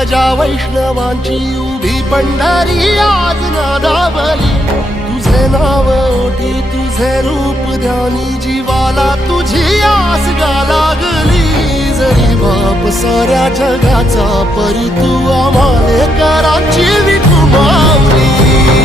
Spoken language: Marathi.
गजा वैष्णवांची उभी पंढरी आज नादावली. तुझे नाव ओठी तुझे रूप ध्यानी जीवाला तुझी आस गा लागली. जरी बाप साऱ्या जगाचा परी तू आम्हाले कराची विठू माऊली.